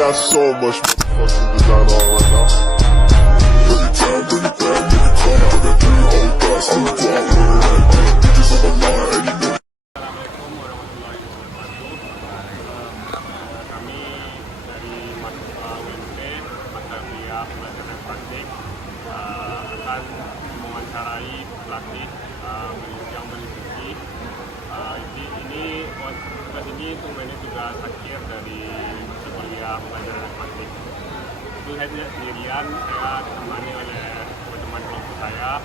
got so much motherfucking design on right now. Bring it down, bring it down, make it come. I got 3 whole thoughts, I'm the guap with it. Bitches on my line, and you know. Assalamualaikum warahmatullahi wabarakatuh. Kami dari mahasiswa UNP mata kuliah pelajaran praktik akan mewawancarai pelatih yang meliput tugas ini sebenarnya tugas akhir dari mata kuliah pelajaran praktik. Itu saya tidak sendirian, saya ditemani oleh teman-teman kelompok saya.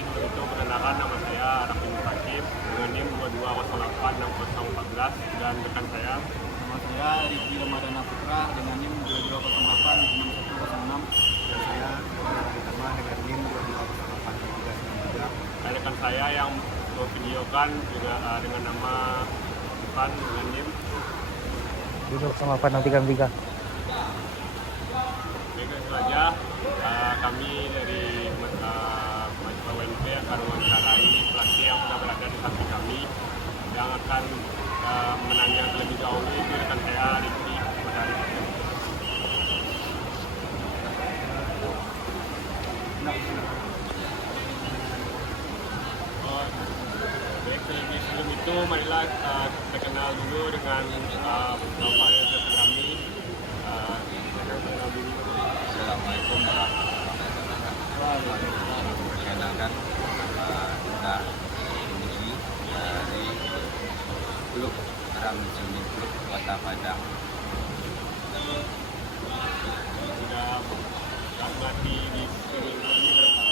Itu perkenalkan, nama saya Rafin Mustaqim dengan NIM 22086014 dan rekan saya. Nama saya Riki Ramadana Putra dengan NIM 22086106 dan saya Rama dengan NIM 22083393. Dan rekan saya yang videokan juga dengan nama Ivan dengan NIM 220863. Baik, itu saja kami dari mahasiswa UNP akan mewawancarai pelatih yang sudah berada di samping kami yang akan menanya terlebih dahulu. Itu rekan saya Riki Madari. Baik, sebelum itu marilah kita kenal dulu dengan beberapa rekan kami. Assalamualaikum warahmatullahi wabarakatuh. Perkenalkan, kita ini dari klub Ram Swimming Club Kota Padang. Sudah melatih di swimming club ini berapa?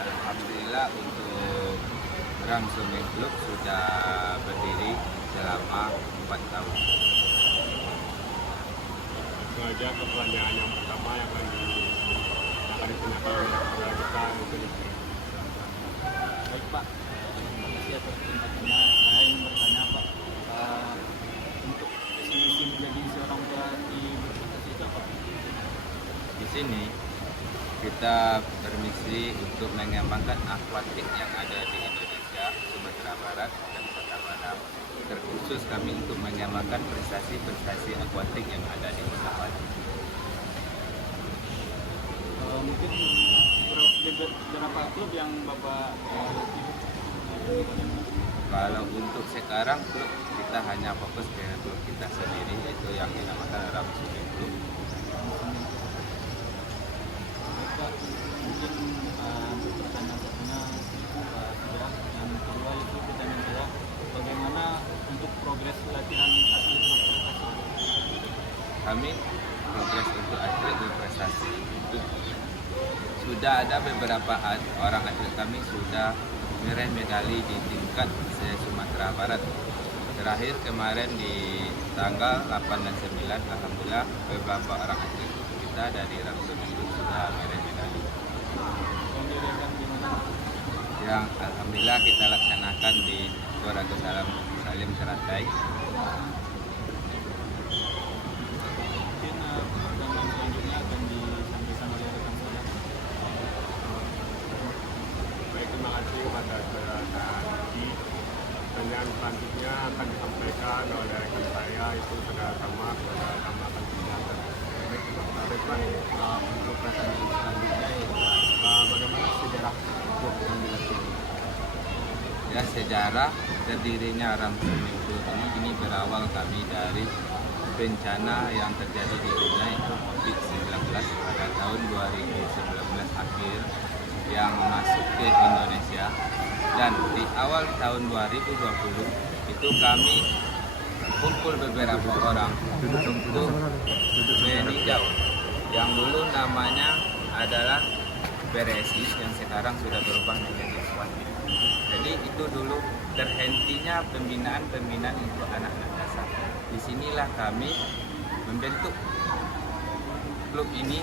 Alhamdulillah untuk Ram Swimming Club sudah berdiri selama 4 tahun. Sengaja ke pertanyaan yang pertama yang akan ditanyakan oleh saudara kita untuk Baik Pak, terima kasih atas pertanyaannya. Saya ingin bertanya Pak, untuk visi menjadi seorang pelatih berprestasi itu apa? Di sini kita bermisi untuk mengembangkan akuatik yang ada di Indonesia, Sumatera Barat dan Kota Padang. Terkhusus kami untuk mengembangkan prestasi-prestasi akuatik yang ada di Kota Padang. Mungkin berapa klub yang Bapak latih? Kalau untuk sekarang klub kita hanya fokus ke klub kita sendiri, yaitu yang dinamakan Ram Swimming Club. Pak, mungkin untuk pertanyaan satunya sudah, yang kedua itu pertanyaan saya, bagaimana untuk progres latihan atlet berprestasi? Kami progres untuk atlet berprestasi itu sudah ada beberapa orang atlet kami sudah meraih medali di tingkat se-Sumatera Barat. Terakhir kemarin di tanggal 8 dan 9, alhamdulillah beberapa orang atlet kita dari Ram Swimming Club sudah meraih medali. Yang alhamdulillah kita laksanakan di Gor Agus Salim Keratai. Mungkin pertanyaan selanjutnya akan disampaikan oleh rekan saya. baik, terima kasih kepada saudara Riki. Pertanyaan selanjutnya akan disampaikan oleh rekan saya, itu saudara Rama akan dijelaskan. Baik Pak, untuk pertanyaan selanjutnya bagaimana sejarah klub yang dilatih? Ya, sejarah berdirinya Ram Swimming Club ini berawal kami dari bencana yang terjadi di dunia, itu COVID-19 pada tahun 2019 akhir yang masuk ke Indonesia, dan di awal tahun 2020 itu kami kumpul beberapa orang untuk meninjau yang dulu namanya adalah PRSI yang sekarang sudah berubah menjadi Swati. Jadi itu dulu terhentinya pembinaan untuk anak-anak dasar. Disinilah kami membentuk klub ini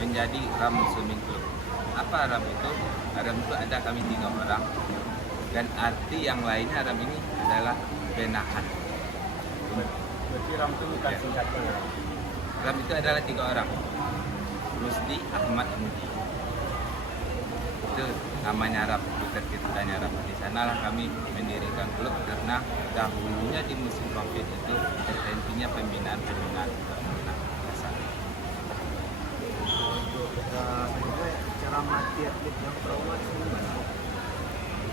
menjadi Ram Swimming Club. Apa Ram itu? Ram itu ada kami 3 orang, dan arti yang lainnya Ram ini adalah benahan. Berarti Ram itu bukan singkatan. Ram itu adalah 3 orang, Rusdi, Ahmad, Mudi. Itu namanya Ram. terciptanya Rama. Di sanalah kami mendirikan klub karena dahulunya di musim Covid itu terhentinya pembinaan dasar. Cara melatih atlet yang trauma itu gimana?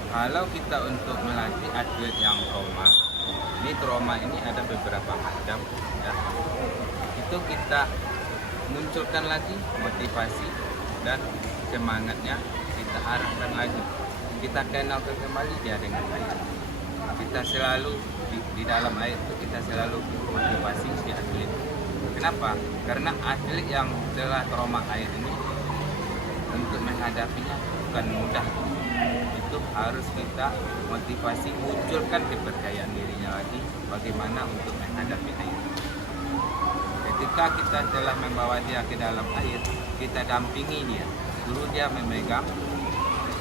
Kalau kita untuk melatih atlet yang trauma ini ada beberapa macam ya. Itu kita munculkan lagi motivasi dan semangatnya, kita arahkan lagi, kita kenalkan kembali dia dengan air. Kita selalu di dalam air itu kita selalu motivasi si atlet. Kenapa? Karena atlet yang telah trauma air ini untuk menghadapinya bukan mudah. Itu harus kita motivasi, munculkan kepercayaan dirinya lagi bagaimana untuk menghadapi air. Ketika kita telah membawa dia ke dalam air, kita dampingi dia, suruh dia memegang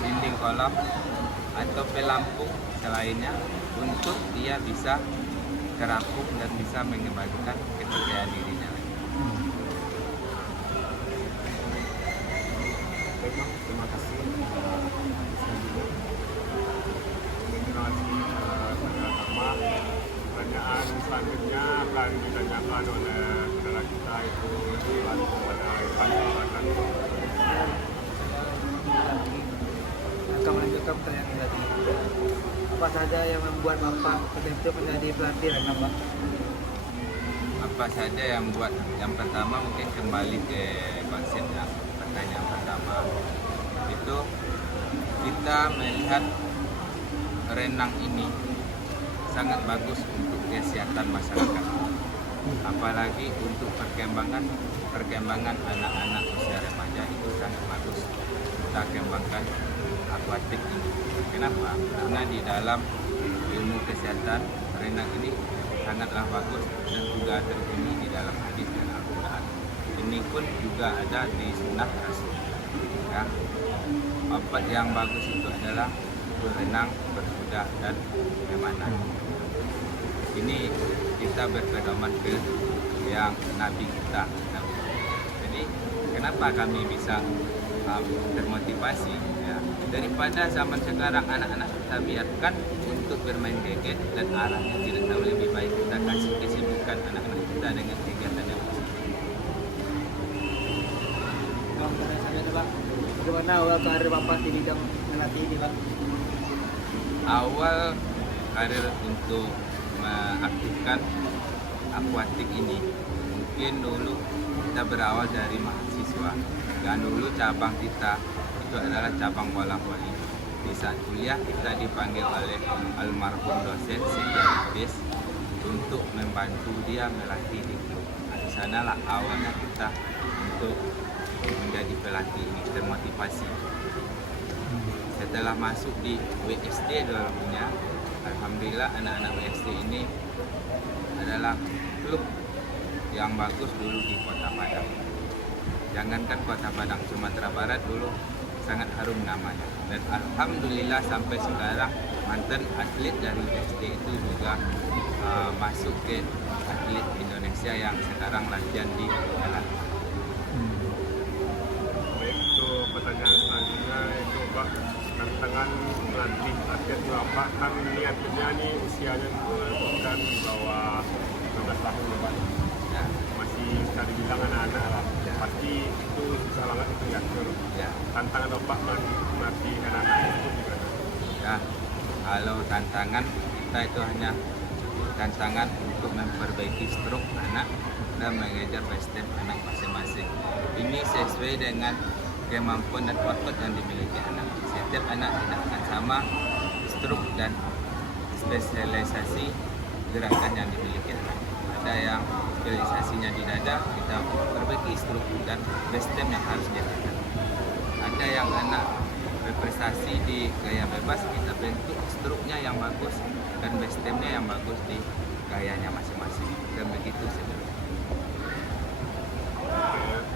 dinding kolam atau pelampung selainnya untuk dia bisa terapung dan bisa mengembalikan kepercayaan dirinya. Baik, terima kasih. Generasi sama pertanyaan selanjutnya akan ditanyakan oleh saudara kita itu lalu kepada Ivan Ivan. Akan melanjutkan pertanyaan yang tadi. Apa saja yang membuat Bapak terbentuk menjadi pelatih renang, Pak? Apa saja yang buat, yang pertama mungkin kembali ke konsepnya. Pertanyaan pertama itu kita melihat renang ini sangat bagus untuk kesehatan masyarakat, apalagi untuk perkembangan anak-anak usia remaja itu sangat bagus kita kembangkan akuatik ini. Kenapa? Karena di dalam ilmu kesehatan renang ini sangatlah bagus dan juga terbunyi di dalam hadis dan Al-Quran. Ini pun juga ada di sunnah Rasul. Ya. Obat yang bagus itu adalah berenang, berkuda, dan memanah. Ini kita berpedoman ke yang Nabi kita. Jadi kenapa kami bisa termotivasi? Ya. Daripada zaman sekarang anak-anak kita biarkan untuk bermain gadget dan arahnya tidak tahu, lebih baik kita kasih kesibukan anak-anak kita dengan kegiatan yang positif. Pak, bagaimana awal karir Bapak di bidang melatih ini, Pak? Awal karir untuk mengaktifkan akuatik ini mungkin dulu kita berawal dari mahasiswa, dan dulu cabang kita itu adalah cabang bola voli. Di saat kuliah kita dipanggil oleh almarhum dosen Setiabudis untuk membantu dia melatih di klub. Nah, di sanalah awalnya kita untuk menjadi pelatih ini termotivasi. Setelah masuk di WSD dulunya, alhamdulillah anak-anak WSD ini adalah klub yang bagus dulu di Kota Padang. Jangankan Kota Padang, Sumatera Barat dulu sangat harum namanya. Dan alhamdulillah sampai sekarang mantan atlet dari WSD itu juga masuk ke atlet Indonesia yang sekarang latihan di dalam. Baik, itu pertanyaan selanjutnya itu Pak, tantangan melatih atlet Bapak kan ini atletnya nih usianya bukan di bawah 16 tahun Pak. Ya, Masih bisa dibilang anak-anak lah. Pasti itu susah banget untuk diatur. ya, Tantangan Bapak melatih anak-anak itu gimana? ya. Kalau tantangan kita itu hanya tantangan untuk memperbaiki struk anak dan mengejar best-step anak masing-masing. Ini sesuai dengan kemampuan dan otot yang dimiliki anak. Setiap anak tidak akan sama struk dan spesialisasi gerakan yang dimiliki anak. Ada yang spesialisasinya di dada, kita perbaiki struk dan best-step yang harus dilakukan. Ada yang anak berprestasi di gaya bebas, kita bentuk struknya yang bagus dan best-stepnya yang bagus di gayanya masing-masing. Dan begitu sebenarnya.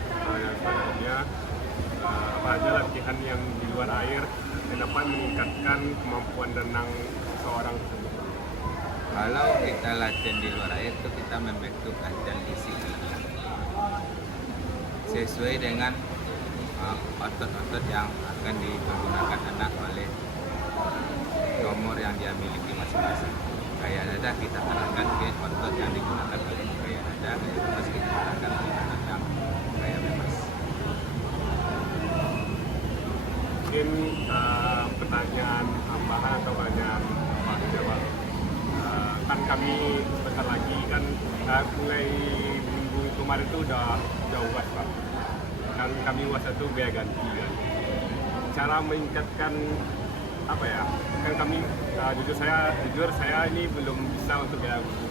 Pertanyaan selanjutnya, apa aja latihan yang di luar air yang dapat meningkatkan kemampuan renang seorang tersebut? Kalau kita latihan di luar air itu kita membentuk latihan disiplin sesuai dengan otot-otot yang akan dipergunakan anak oleh nomor yang dia miliki masing-masing. Gaya dada kita arahkan ke otot yang digunakan oleh gaya dada, gaya bebas kita arahkan ke anak yang gaya bebas. Mungkin pertanyaan tambahan atau pertanyaan apa aja Pak? Kan kami sebentar lagi kan mulai minggu kemarin itu udah UAS Pak. Kan kami UAS itu biaya ganti kan. Cara meningkatkan apa ya? Kan kami jujur saya ini belum bisa untuk biaya buku.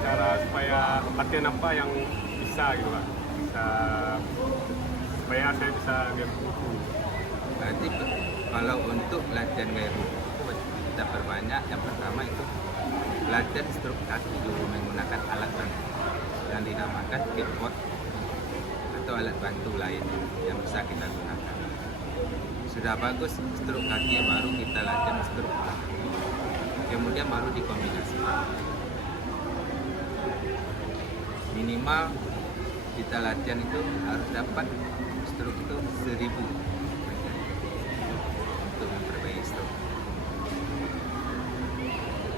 Cara supaya latihan apa yang bisa gitu Pak? Bisa supaya saya bisa biaya buku. Berarti kalau untuk latihan gaya buku kita perbanyak. Yang pertama itu latihan stroke kaki dulu menggunakan alat bantu yang dinamakan kickboard atau alat bantu lain yang bisa kita gunakan. Sudah bagus stroke kaki, baru kita latihan stroke kaki. Kemudian baru dikombinasikan. Minimal kita latihan itu harus dapat stroke itu 1000 untuk memperbaiki stroke.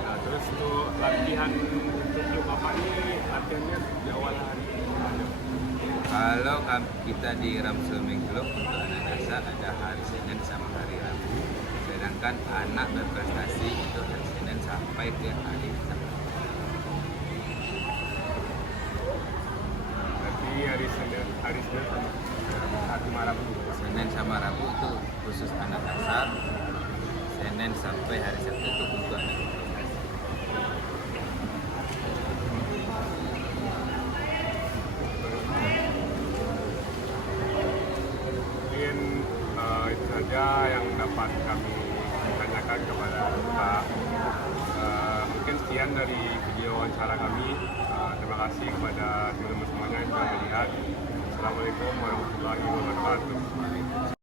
Nah, terus untuk latihan untuk klub Bapak ini latihannya di awal hari mana? Kalau kita di Ramsuming Club untuk anak dasar ada hari Senin sama hari Rabu. Sedangkan anak berprestasi itu hari Senin sampai ke hari Sabtu. Berarti hari Senin sama hari Rabu. Senin sama Rabu itu khusus anak dasar. Senin sampai hari Sabtu itu untuk anak berprestasi. Mungkin itu saja yang dapat kami tanyakan kepada Bapak. Mungkin sekian dari video wawancara kami. Terima kasih kepada teman-teman semuanya yang sudah melihat. Assalamualaikum warahmatullahi wabarakatuh.